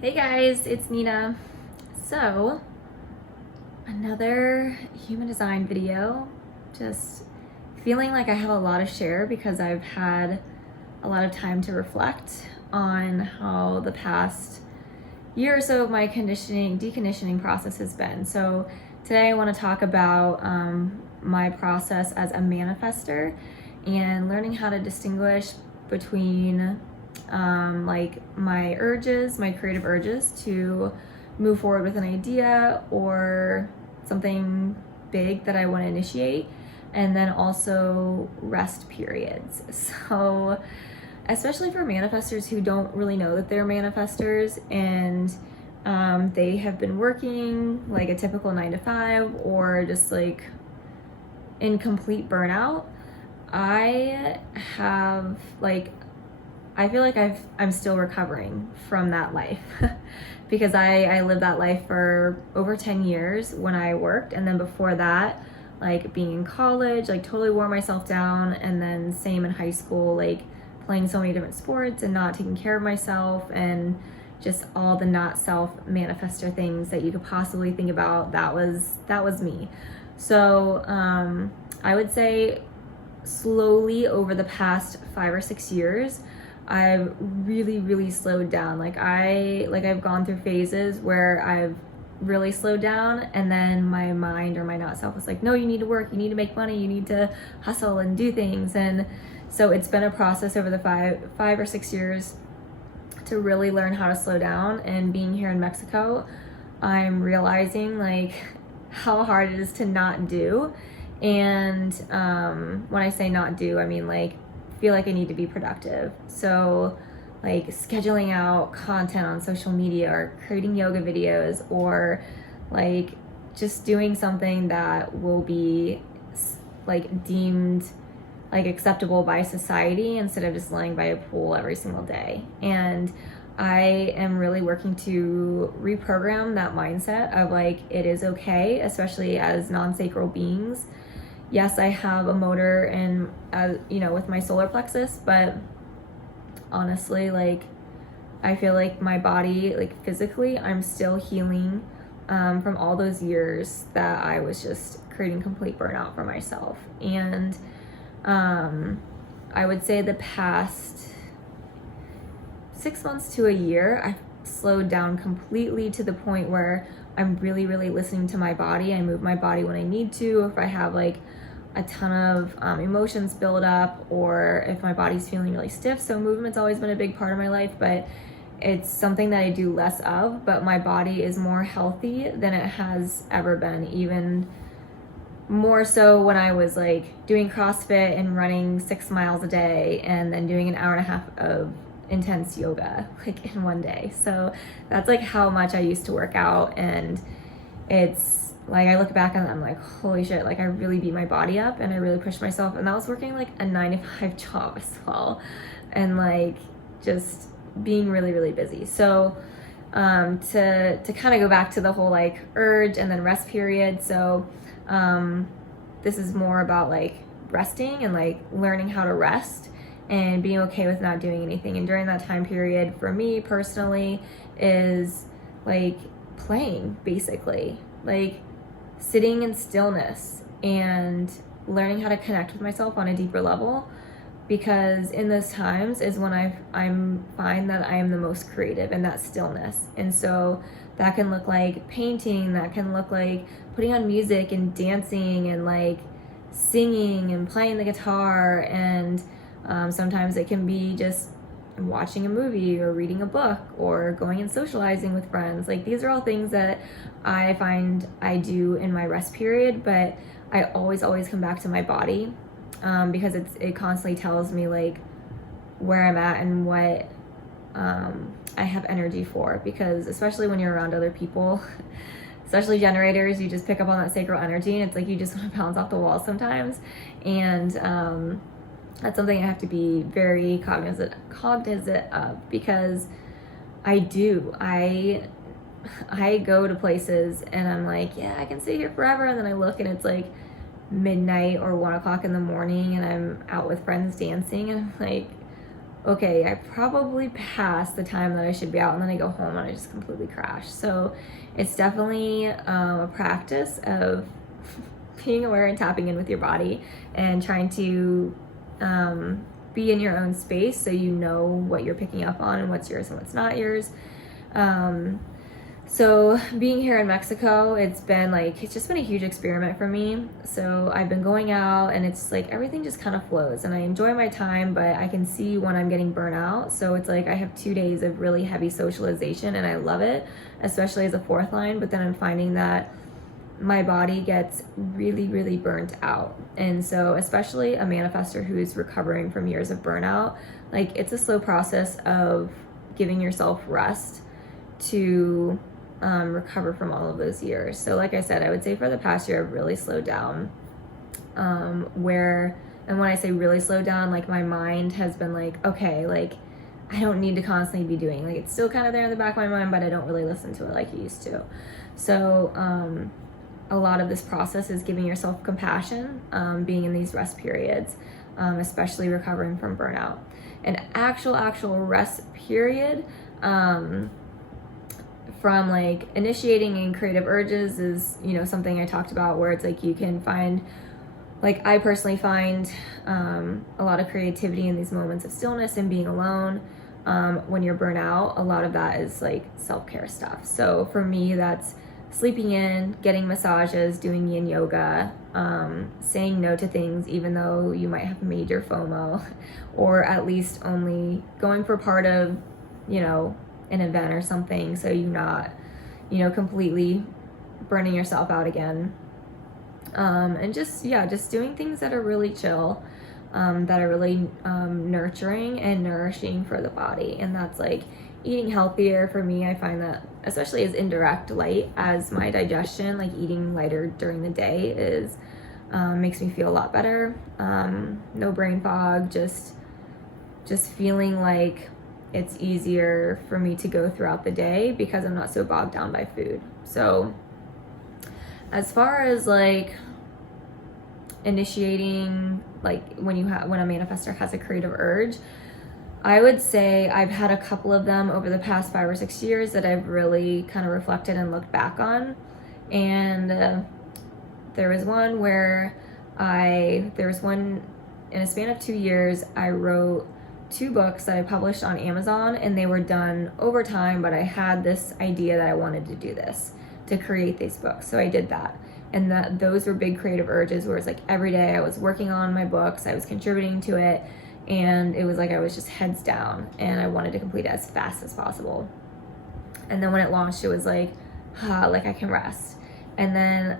Hey guys, it's Nina. So, another human design video. Just feeling like I have a lot to share because I've had a lot of time to reflect on how the past year or so of my deconditioning process has been. So, today I want to talk about my process as a manifester and learning how to distinguish between like my creative urges to move forward with an idea or something big that I want to initiate, and then also rest periods. So, especially for manifestors who don't really know that they're manifestors and they have been working like a typical 9 to 5 or just like in complete burnout, I have like I feel like I'm still recovering from that life because I lived that life for over 10 years when I worked, and then before that, like being in college, like totally wore myself down, and then same in high school, like playing so many different sports and not taking care of myself and just all the not self manifestor things that you could possibly think about. That was me. So I would say slowly over the past 5 or 6 years, I've really slowed down. I've gone through phases where I've really slowed down, and then my mind or my not self was like, no, you need to work, you need to make money, you need to hustle and do things. And so it's been a process over the 5 or 6 years to really learn how to slow down. And being here in Mexico, I'm realizing like how hard it is to not do. And when I say not do, I mean like feel like I need to be productive. So like scheduling out content on social media or creating yoga videos or like just doing something that will be like deemed like acceptable by society instead of just laying by a pool every single day. And I am really working to reprogram that mindset of like it is okay, especially as non-sacral beings. Yes, I have a motor and with my solar plexus, but honestly, like I feel like my body, like physically, I'm still healing from all those years that I was just creating complete burnout for myself. And I would say the past 6 months to a year, I've slowed down completely to the point where I'm really listening to my body. I move my body when I need to. If I have like a ton of emotions build up, or if my body's feeling really stiff. So movement's always been a big part of my life, but it's something that I do less of. But my body is more healthy than it has ever been, even more so when I was like doing CrossFit and running 6 miles a day and then doing an hour and a half of intense yoga like in one day. So that's like how much I used to work out. And it's like I look back and I'm like, holy shit, like I really beat my body up and I really pushed myself. And that was working like a 9 to 5 job as well, and like just being really busy. So to kind of go back to the whole like urge and then rest period. So this is more about like resting and like learning how to rest and being okay with not doing anything. And during that time period, for me personally, is like playing, basically, like sitting in stillness and learning how to connect with myself on a deeper level, because in those times is when I'm find that I am the most creative in that stillness. And so that can look like painting, that can look like putting on music and dancing and like singing and playing the guitar, and sometimes it can be just watching a movie or reading a book or going and socializing with friends. Like these are all things that I find I do in my rest period, but I always come back to my body because it constantly tells me like where I'm at and what I have energy for. Because especially when you're around other people, especially generators, you just pick up on that sacral energy, and it's like you just want to bounce off the wall sometimes. And that's something I have to be very cognizant of, because I go to places and I'm like, yeah, I can sit here forever, and then I look and it's like midnight or 1 o'clock in the morning and I'm out with friends dancing, and I'm like, okay, I probably passed the time that I should be out, and then I go home and I just completely crash. So it's definitely a practice of being aware and tapping in with your body and trying to be in your own space so you know what you're picking up on and what's yours and what's not yours. So being here in Mexico, it's just been a huge experiment for me. So I've been going out and it's like everything just kind of flows and I enjoy my time, but I can see when I'm getting burnt out. So it's like I have 2 days of really heavy socialization and I love it, especially as a fourth line, but then I'm finding that my body gets really, really burnt out. And so especially a manifestor who's recovering from years of burnout, like it's a slow process of giving yourself rest to recover from all of those years. So like I said, I would say for the past year I've really slowed down, and when I say really slowed down, like my mind has been like, okay, like I don't need to constantly be doing, like it's still kind of there in the back of my mind, but I don't really listen to it like I used to. So a lot of this process is giving yourself compassion, being in these rest periods, especially recovering from burnout. An actual rest period from like initiating and creative urges is, something I talked about, where it's like you can find, like I personally find a lot of creativity in these moments of stillness and being alone. When you're burnt out, a lot of that is like self-care stuff. So for me, that's sleeping in, getting massages, doing yin yoga, saying no to things even though you might have major FOMO, or at least only going for part of, an event or something, so you're not, completely burning yourself out again. And just doing things that are really chill, that are really nurturing and nourishing for the body. And that's like eating healthier. For me, I find that, especially as indirect light as my digestion, like eating lighter during the day is makes me feel a lot better. No brain fog, just feeling like it's easier for me to go throughout the day because I'm not so bogged down by food. So as far as like initiating, like when a manifestor has a creative urge, I would say I've had a couple of them over the past 5 or 6 years that I've really kind of reflected and looked back on. And there was one in a span of 2 years, I wrote 2 books that I published on Amazon, and they were done over time, but I had this idea that I wanted to do this, to create these books. So I did that. And those were big creative urges where it's like every day I was working on my books, I was contributing to it, and it was like I was just heads down and I wanted to complete it as fast as possible. And then when it launched, it was like, like I can rest. And then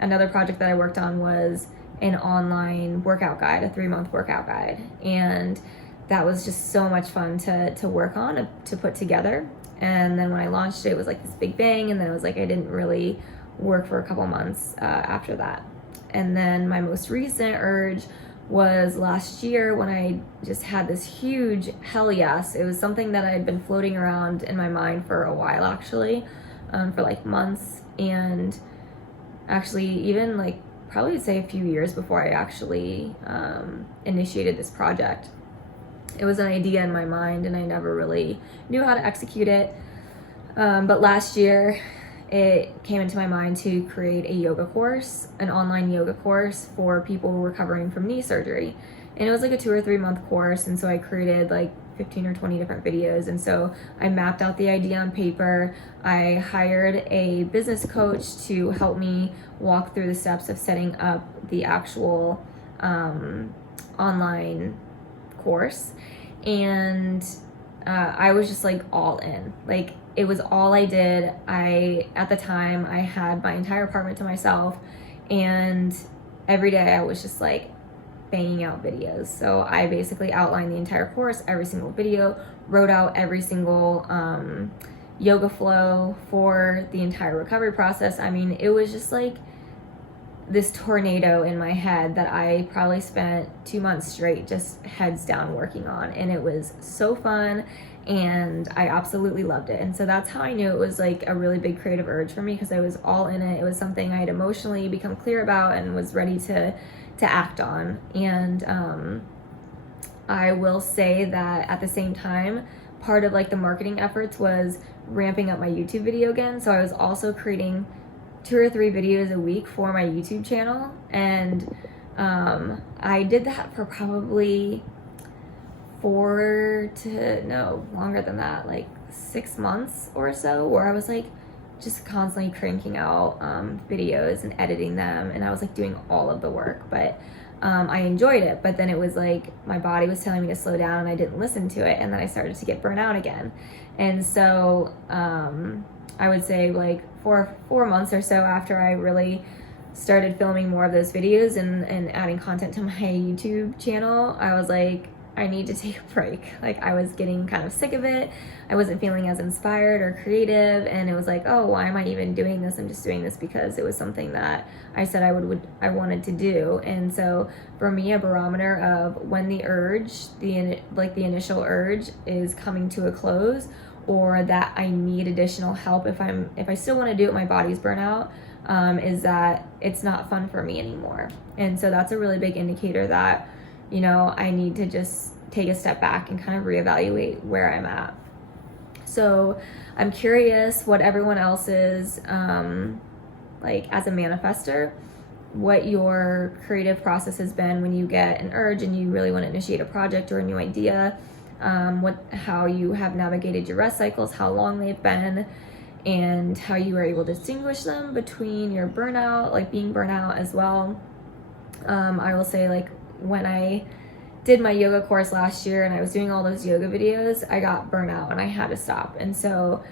another project that I worked on was an online workout guide, a 3-month workout guide. And that was just so much fun to work on, to put together. And then when I launched it, it was like this big bang. And then it was like I didn't really work for a couple months after that. And then my most recent urge was last year when I just had this huge hell yes. It was something that I had been floating around in my mind for a while, actually, for like months. And actually even like probably I'd say a few years before I actually initiated this project. It was an idea in my mind and I never really knew how to execute it. But last year it came into my mind to create a yoga course, an online yoga course for people recovering from knee surgery. And it was like a 2 or 3 month course. And so I created like 15 or 20 different videos. And so I mapped out the idea on paper. I hired a business coach to help me walk through the steps of setting up the actual online course. And I was just like all in. Like it was all I did. At the time I had my entire apartment to myself, and every day I was just like banging out videos. So I basically outlined the entire course, every single video, wrote out every single yoga flow for the entire recovery process. I mean, it was just like this tornado in my head that I probably spent 2 months straight just heads down working on. And it was so fun and I absolutely loved it. And so that's how I knew it was like a really big creative urge for me, because I was all in it. It was something I had emotionally become clear about and was ready to act on. And I will say that at the same time, part of like the marketing efforts was ramping up my YouTube video again. So I was also creating 2 or 3 videos a week for my YouTube channel. And I did that for probably longer than that, like 6 months or so, where I was like just constantly cranking out videos and editing them, and I was like doing all of the work, but I enjoyed it. But then it was like my body was telling me to slow down and I didn't listen to it, and then I started to get burnt out again. And so I would say like 4 months or so after I really started filming more of those videos and adding content to my YouTube channel, I was like, I need to take a break. Like I was getting kind of sick of it. I wasn't feeling as inspired or creative, and it was like, oh, why am I even doing this? I'm just doing this because it was something that I said I wanted to do. And so for me, a barometer of when the urge, the initial urge is coming to a close, or that I need additional help if I still want to do it, my body's burnout, is that it's not fun for me anymore. And so that's a really big indicator that, you know, I need to just take a step back and kind of reevaluate where I'm at. So I'm curious what everyone else is, like as a manifestor, what your creative process has been when you get an urge and you really want to initiate a project or a new idea, how you have navigated your rest cycles, how long they've been, and how you were able to distinguish them between your burnout, like being burnout as well. I will say, like, when I did my yoga course last year and I was doing all those yoga videos, I got burnout and I had to stop. And so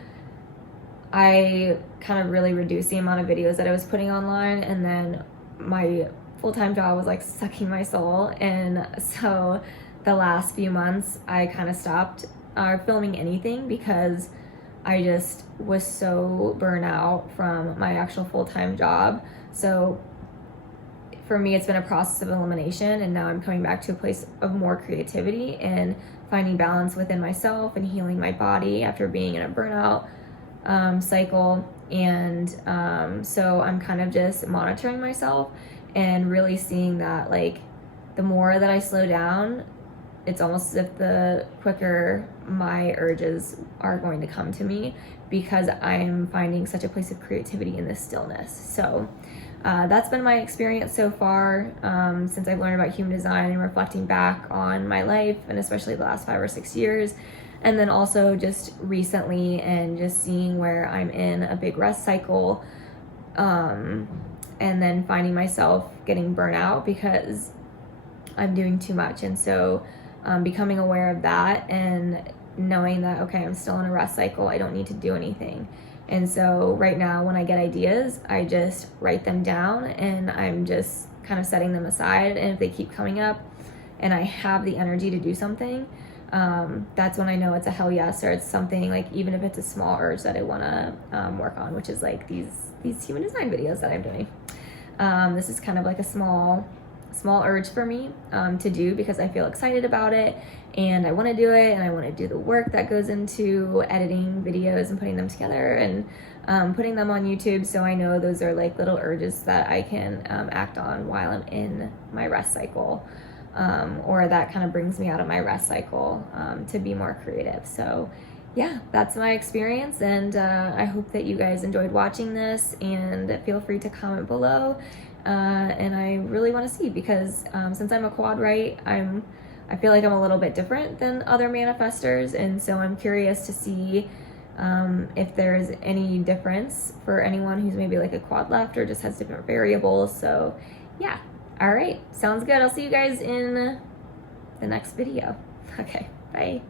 I kind of really reduced the amount of videos that I was putting online, and then my full-time job was like sucking my soul. And so the last few months I kind of stopped filming anything because I just was so burnt out from my actual full-time job. So for me, it's been a process of elimination, and now I'm coming back to a place of more creativity and finding balance within myself and healing my body after being in a burnout cycle. And so I'm kind of just monitoring myself and really seeing that, like, the more that I slow down, it's almost as if the quicker my urges are going to come to me, because I'm finding such a place of creativity in this stillness. So that's been my experience so far, since I've learned about human design and reflecting back on my life, and especially the last 5 or 6 years. And then also just recently, and just seeing where I'm in a big rest cycle, and then finding myself getting burnt out because I'm doing too much. And so becoming aware of that and knowing that, okay, I'm still in a rest cycle, I don't need to do anything. And so right now, when I get ideas, I just write them down, and I'm just kind of setting them aside. And if they keep coming up and I have the energy to do something, that's when I know it's a hell yes, or it's something, like, even if it's a small urge that I want to work on, which is like these human design videos that I'm doing. This is kind of like a small urge for me to do, because I feel excited about it and I want to do it, and I want to do the work that goes into editing videos and putting them together and putting them on YouTube. So I know those are like little urges that I can act on while I'm in my rest cycle, or that kind of brings me out of my rest cycle to be more creative. So yeah, that's my experience, and I hope that you guys enjoyed watching this, and feel free to comment below. And I really want to see, because since I'm a quad right, I feel like I'm a little bit different than other manifestors, and so I'm curious to see if there's any difference for anyone who's maybe like a quad left or just has different variables. So yeah, all right, sounds good. I'll see you guys in the next video. Okay, bye.